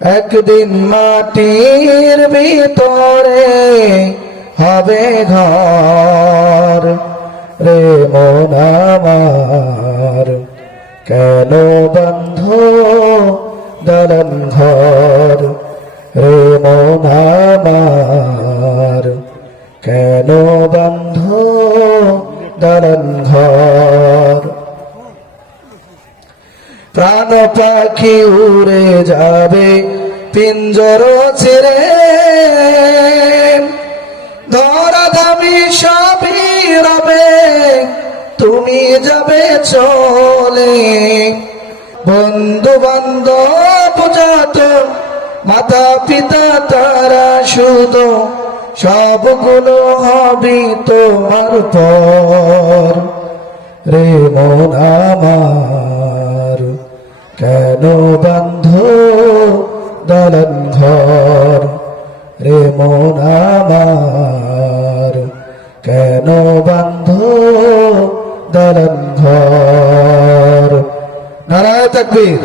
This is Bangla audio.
একদিন মাটির ভিতরে হবে ঘর রে মন আমার, কেন বন্ধ দালান ঘর রে মন আমার, কেন বন্ধ দালান ঘর। প্রাণ পাখি উড়ে যাবে পিঞ্জর ছেড়ে, ধরাধামী সবই রবে তুমি যাবে চলে। বন্ধু বান্ধব যত মাতা পিতা তারা শুধু সবগুলো হবে তোমার পর রে মন আমার, কেন বন্ধ দালান ঘর রে মন আমার, কেন বন্ধ দালান ঘর। নারায়ে তাকবীর।